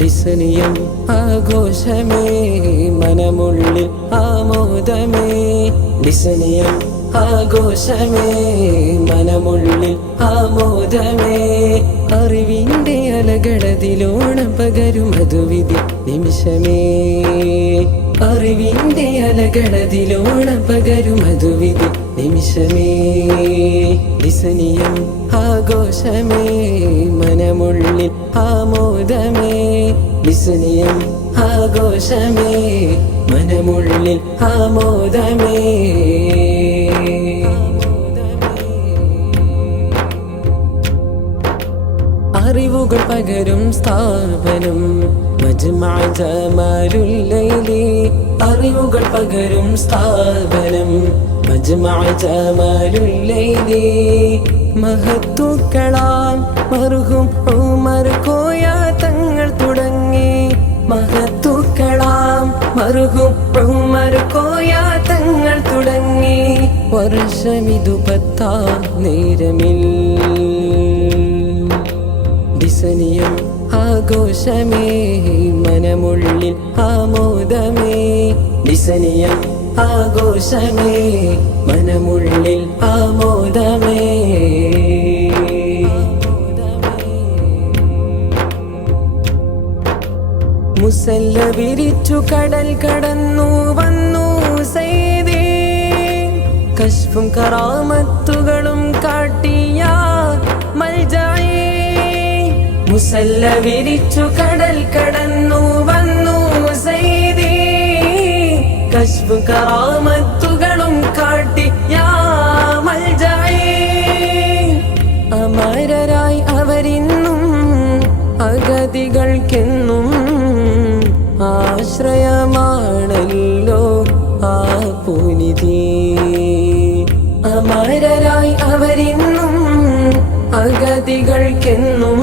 ഡിസനിയം ആഘോഷമേ മനമുള്ളിൽ ആമോദമേ ഡിസനിയം ആഘോഷമേ മനമുള്ളിൽ ആമോദമേ അറിവിൻ്റെ അലകളതിലോണം പകരും മധുവിധി നിമിഷമേ അറിവിൻ്റെ അലകളതിലോണം പകരും മധുവിധി നിമിഷമേ ഡിസനിയം ആഘോഷമേ മനമുള്ളിൽ ആമോദമേ ഡിസനിയം ആഘോഷമേ മനമുള്ളിൽ ആമോദമേ അറിവുകൾ പകരും സ്ഥാപനം മജ്മഅ ജമാലുൽ ലൈലി അറിവുകൾ പകരും സ്ഥാപനം മജ്മഅ ജമാലുൽ ലൈലി മഹത്തുക്കളാം മർഹൂം ഉമർ കോയ തങ്ങൾ തുടങ്ങി മഹത്തുക്കളാം മർഹൂം ഉമർ കോയ തങ്ങൾ തുടങ്ങി വർഷമിതു 10 നേരമിൽ ഡിസനിയം ആഘോഷമേ മനമുള്ളിൽ ആമോദമേ ഡിസനിയം ആഘോഷമേ മനമുള്ളിൽ ആമോദമേ മുസല്ല വിരിച്ചു കടൽ കടന്നു വന്നു സൈദി കശ്ഫും കറാമത്തുകളും കാട്ടിയ മൽജഈ മുസല്ല വിരിച്ചു കടൽ കടന്നു വന്നു സൈദി കശ്ഫും കറാമത്തുകളും കാട്ടിയ മൽജഈ അമരരായി അവരിന്നും അഗതികൾക്കെന്നും ആശ്രയമാണല്ലോ ആ പുനിധി അമരരായി അവരിന്നും അഗതികൾക്കെന്നും